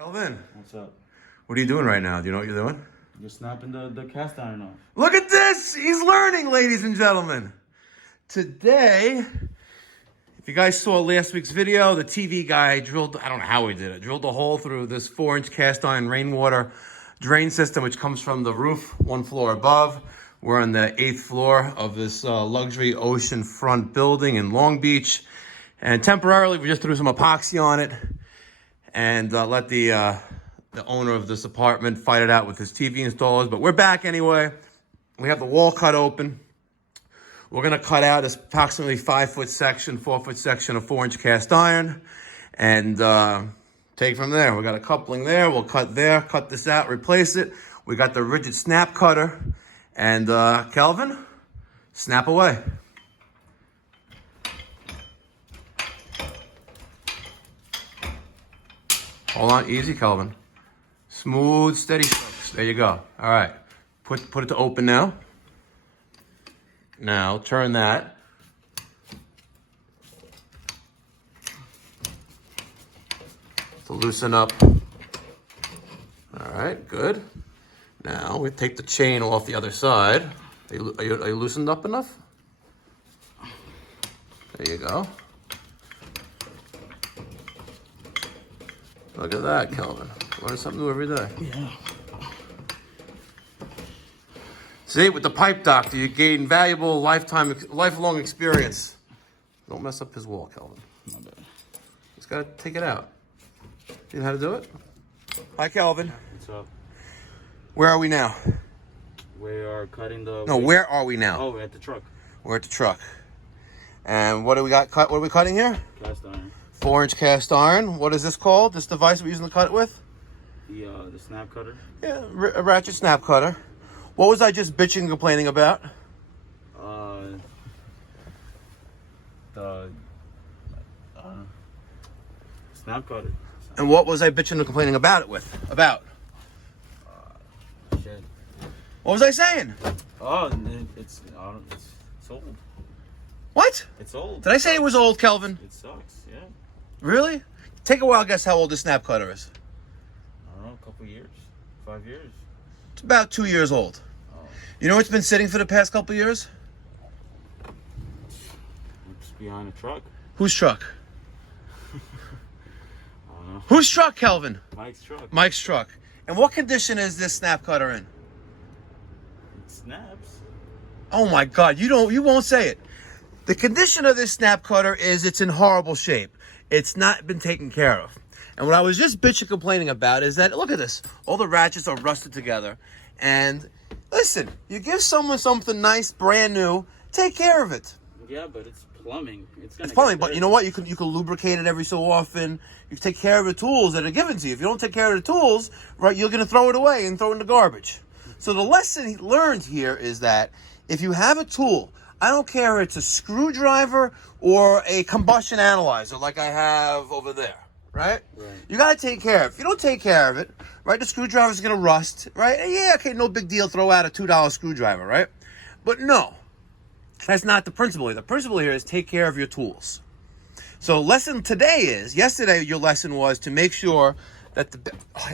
Kelvin, What's up? what are you doing right now? Do you know what you're doing? You're snapping the cast iron off. Look at this! He's learning, ladies and gentlemen. Today, if you guys saw last week's video, the TV guy drilled, I don't know how he did it, drilled a hole through this 4-inch cast iron rainwater drain system, which comes from the roof, one floor above. We're on the 8th floor of this luxury oceanfront building in Long Beach. And temporarily, we just threw some epoxy on it and let the owner of this apartment fight it out with his TV installers. But we're back anyway. We have the wall cut open. We're gonna cut out this approximately 5-foot section, 4-foot section of 4-inch cast iron and take from there. We got a coupling there, we'll cut there, cut this out, replace it. We got the rigid snap cutter. And Kelvin, snap away. Hold on, easy, Kelvin. Smooth, steady strokes. There you go. All right, put it to open now. Now turn that. To loosen up. All right, good. Now we take the chain off the other side. Are you loosened up enough? There you go. Look at that, Kelvin. Learn something new every day. Yeah. See, with the pipe doctor, you gain valuable lifelong experience. Don't mess up his wall, Kelvin. My bad. Just gotta take it out. You know how to do it? Hi, Kelvin. What's up? Where are we now? We are cutting the... No, where are we now? Oh, we're at the truck. We're at the truck. And what do we got cut? What are we cutting here? Cast iron. 4-inch cast iron. What is this called? This device we're using to cut it with? The snap cutter. Yeah, a ratchet snap cutter. What was I just bitching and complaining about? The snap cutter. And what was I bitching and complaining about it with? About? Shit. What was I saying? Oh, it's old. What? It's old. Did I say it was old, Kelvin? It sucks, yeah. Really? Take a wild guess how old this snap cutter is. I don't know, a couple years. 5 years. It's about 2 years old. Oh. You know what's been sitting for the past couple years? It's behind a truck. Whose truck? I don't know. Whose truck, Kelvin? Mike's truck. Mike's truck. And what condition is this snap cutter in? It snaps. Oh my God, you won't say it. The condition of this snap cutter is it's in horrible shape. It's not been taken care of. And what I was just bitching complaining about is that, look at this. All the ratchets are rusted together. And listen, you give someone something nice, brand new, take care of it. Yeah, but it's plumbing. It's Plumbing, but you know what? You can lubricate it every so often. You can take care of the tools that are given to you. If you don't take care of the tools, right, you're going to throw it away and throw it in the garbage. So the lesson he learned here is that if you have a tool, I don't care if it's a screwdriver or a combustion analyzer like I have over there, right? You got to take care of it. If you don't take care of it, right, the screwdriver's going to rust, right? Yeah, okay, no big deal. Throw out a $2 screwdriver, right? But no, that's not the principle here. The principle here is take care of your tools. So lesson today is, yesterday your lesson was to make sure that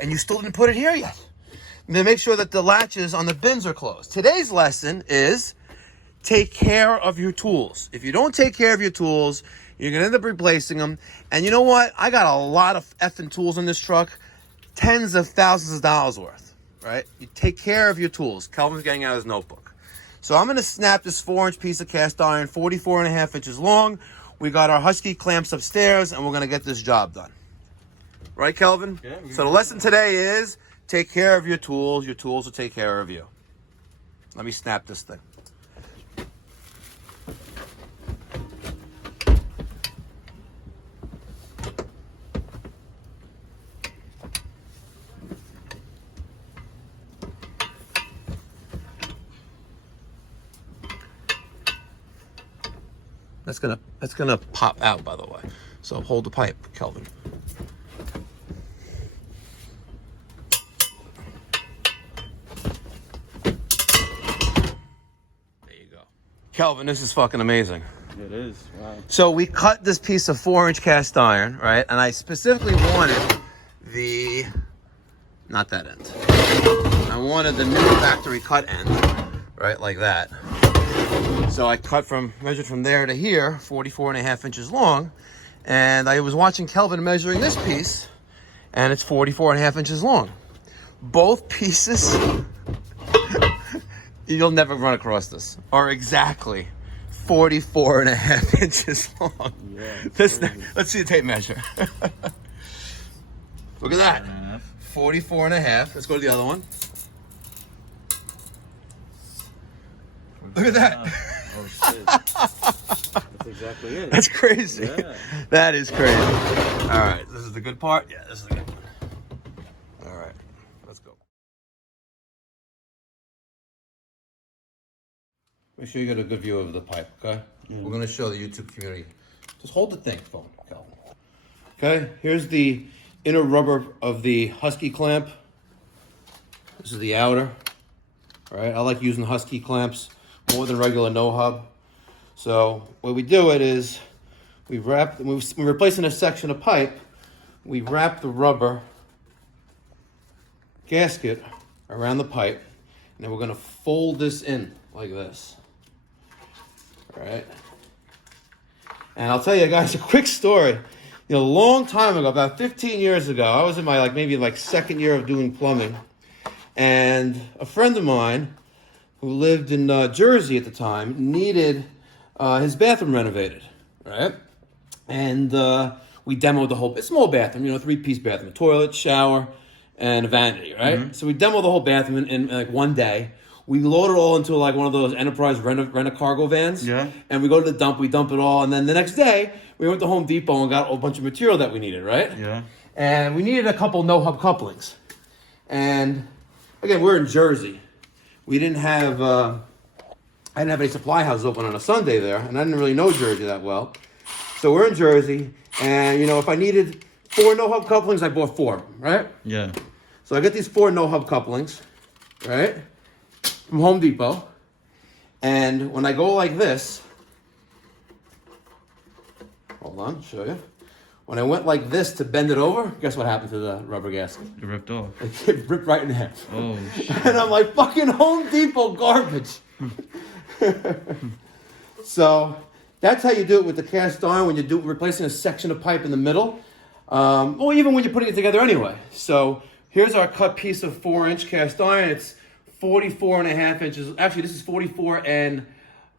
and you still didn't put it here yet. To make sure that the latches on the bins are closed. Today's lesson is take care of your tools. If you don't take care of your tools, you're going to end up replacing them. And you know what? I got a lot of effing tools in this truck. Tens of thousands of dollars worth, right? You take care of your tools. Kelvin's getting out his notebook. So I'm going to snap this 4-inch piece of cast iron, 44.5 inches long. We got our Husky clamps upstairs, and we're going to get this job done. Right, Kelvin? Yeah. So the lesson today is take care of your tools. Your tools will take care of you. Let me snap this thing. That's gonna pop out, by the way. So hold the pipe, Kelvin. There you go. Kelvin, this is fucking amazing. It is. Wow. So we cut this piece of 4-inch cast iron, right? And I specifically wanted the not that end. I wanted the new factory cut end, right, like that. So I measured from there to here, 44.5 inches long. And I was watching Kelvin measuring this piece, and it's 44.5 inches long. Both pieces, you'll never run across this, are exactly 44.5 inches long. Yeah, let's see the tape measure. Look at that. 44.5. Let's go to the other one. Look at that. Oh shit. That's exactly it. That's crazy. Yeah. That is crazy. All right, this is the good part. Yeah, this is the good one. All right, let's go. Make sure you get a good view of the pipe, okay? We're gonna show the YouTube community. Just hold the thing, phone, Calvin. Okay, here's the inner rubber of the Husky clamp. This is the outer. All right, I like using Husky clamps more than regular no hub. So what we do it is we're replacing a section of pipe. We wrap the rubber gasket around the pipe, and then we're gonna fold this in like this. All right. And I'll tell you guys a quick story. You know, a long time ago, about 15 years ago, I was in my maybe second year of doing plumbing, and a friend of mine who lived in Jersey at the time needed his bathroom renovated, right? And we demoed the whole, small bathroom, 3-piece bathroom, a toilet, shower, and a vanity, right? Mm-hmm. So we demoed the whole bathroom in like one day. We load it all into one of those enterprise rent-a-cargo vans. Yeah. And we go to the dump, we dump it all, and then the next day, we went to Home Depot and got a bunch of material that we needed, right? Yeah. And we needed a couple no-hub couplings. And again, we're in Jersey. We didn't have, I didn't have any supply houses open on a Sunday there, and I didn't really know Jersey that well. So we're in Jersey, and if I needed 4 no-hub couplings, I bought 4, right? Yeah. So I get these 4 no-hub couplings, right, from Home Depot, and when I go like this, hold on, show you. When I went like this to bend it over, guess what happened to the rubber gasket? It ripped off. It ripped right in half. Oh, shit. And I'm like, fucking Home Depot garbage. So that's how you do it with the cast iron when you're replacing a section of pipe in the middle. Or even when you're putting it together anyway. So here's our cut piece of 4-inch cast iron. It's 44.5 inches. Actually, this is 44 and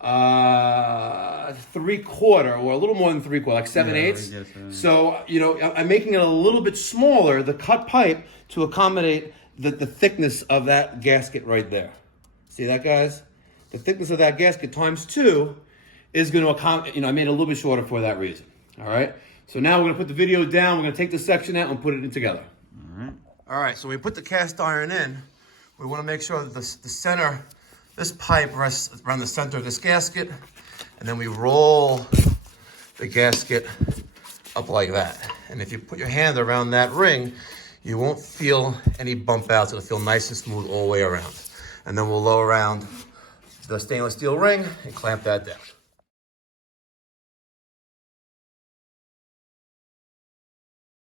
3/4, or a little more than 3/4, like 7/8. So I'm making it a little bit smaller, the cut pipe, to accommodate the thickness of that gasket right there. See that, guys? The thickness of that gasket times 2 is going to accommodate. I made it a little bit shorter for that reason. All right. So now we're going to put the video down. We're going to take this section out and put it in together. All right. All right. So we put the cast iron in. We want to make sure that the center. This pipe rests around the center of this gasket, and then we roll the gasket up like that. And if you put your hand around that ring, you won't feel any bump outs. It'll feel nice and smooth all the way around. And then we'll lower around the stainless steel ring and clamp that down.